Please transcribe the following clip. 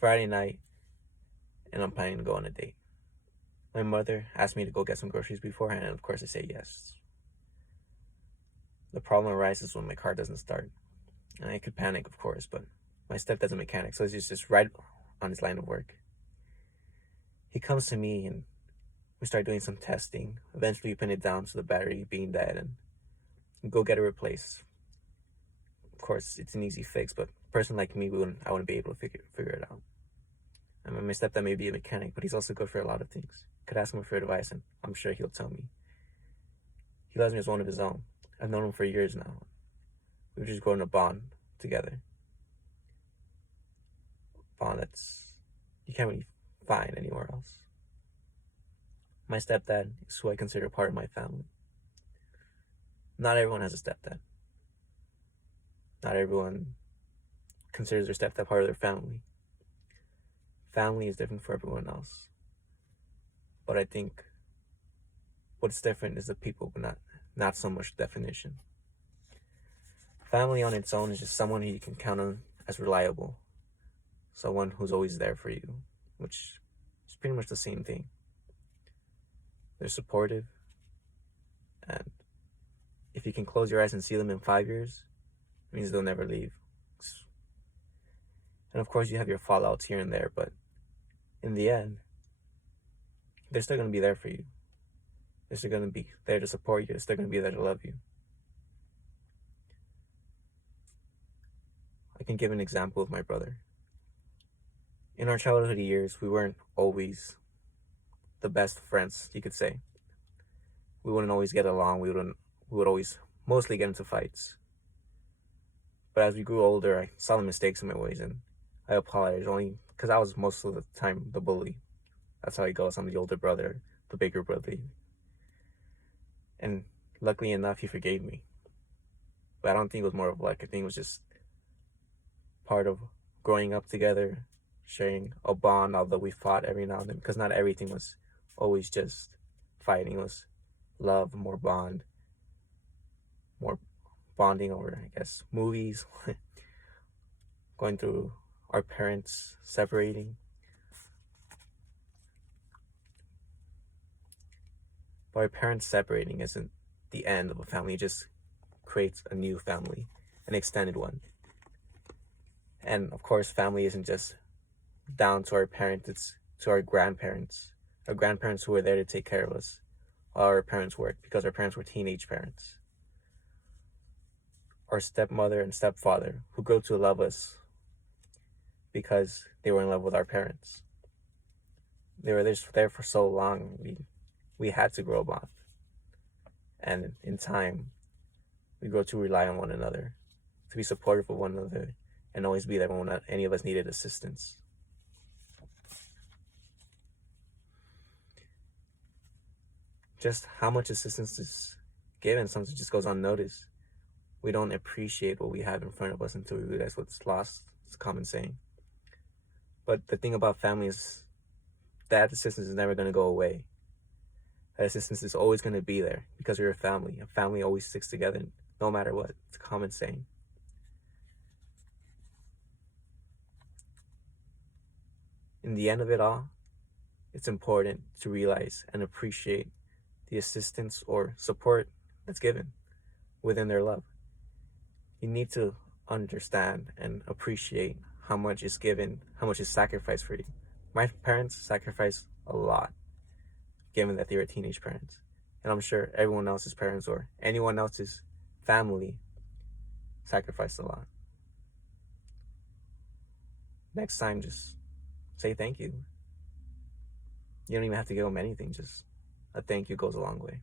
Friday night, and I'm planning to go on a date. My mother asked me to go get some groceries beforehand, and of course I say yes. The problem arises when my car doesn't start. And I could panic, of course, but my stepdad's a mechanic, so he's just right on his line of work. He comes to me and we start doing some testing. Eventually, we pin it down to the battery being dead and we go get it replaced. Of course, it's an easy fix, but a person like me, I wouldn't be able to figure it out. I mean, my stepdad may be a mechanic, but he's also good for a lot of things. Could ask him for advice, and I'm sure he'll tell me. He loves me as one of his own. I've known him for years now. We've just grown a bond together. Bond that's you can't really find anywhere else. My stepdad is who I consider part of my family. Not everyone has a stepdad. Not everyone considers their stepdad part of their family. Family is different for everyone else. But I think what's different is the people, but not so much definition. Family on its own is just someone who you can count on as reliable. Someone who's always there for you, which is pretty much the same thing. They're supportive, and if you can close your eyes and see them in 5 years, it means they'll never leave. And of course, you have your fallouts here and there, but in the end, they're still going to be there for you. They're still going to be there to support you. They're still going to be there to love you. I can give an example of my brother. In our childhood years, we weren't always the best friends, you could say. We wouldn't always get along. We would always mostly get into fights. But as we grew older, I saw the mistakes in my ways, and I apologized only because I was most of the time the bully. That's how it goes. I'm the older brother, the bigger brother. And luckily enough, he forgave me. But I don't think it was more of luck. I think it was just part of growing up together, sharing a bond, although we fought every now and then, because not everything was always just fighting. It was love, more bonding over, I guess, movies, going through our parents separating. But our parents separating isn't the end of a family. It just creates a new family, an extended one. And of course, family isn't just down to our parents, it's to our grandparents. Our grandparents who were there to take care of us. Our parents worked because our parents were teenage parents. Our stepmother and stepfather who grew to love us because they were in love with our parents. They were just there for so long, we had to grow a bond. And in time, we grow to rely on one another, to be supportive of one another, and always be there when any of us needed assistance. Just how much assistance is given sometimes just goes unnoticed. We don't appreciate what we have in front of us until we realize what's lost. It's a common saying. But the thing about family is that assistance is never going to go away. That assistance is always going to be there because we're a family. A family always sticks together no matter what. It's a common saying. In the end of it all, it's important to realize and appreciate the assistance or support that's given within their love. You need to understand and appreciate how much is given, how much is sacrificed for you. My parents sacrificed a lot, given that they were teenage parents. And I'm sure everyone else's parents or anyone else's family sacrificed a lot. Next time, just say thank you. You don't even have to give them anything, just a thank you goes a long way.